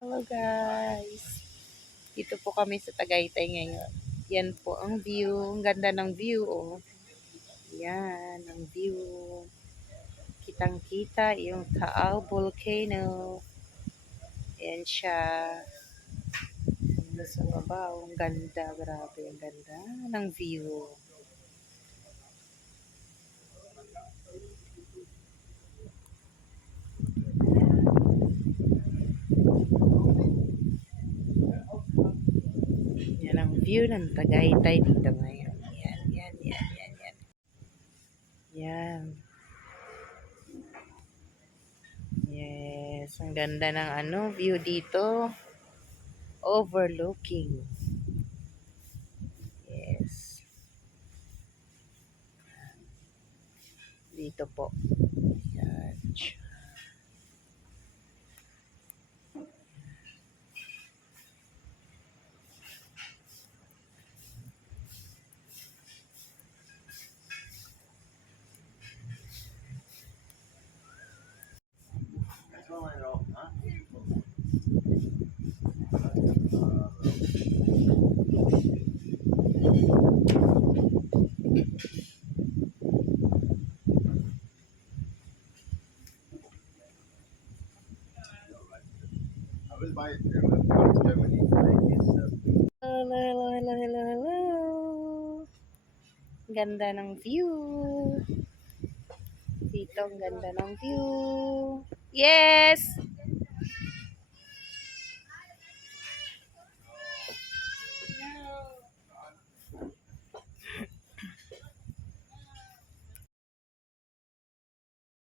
Hello guys! Dito po kami sa Tagaytay ngayon. Yan po ang view. Ang ganda ng view oh. Yan ang view. Kitang-kita yung Taal Volcano. Yan siya. Sa baba, ang ganda. Grabe, ang ganda ng view. Yan ang view ng Tagaytay dito ngayon. Yan. Yan. Yes, ang ganda ng view dito. Overlooking. Yes. Dito po. Yan. Hello. Ganda ng view. Dito ang ganda ng view. Yes!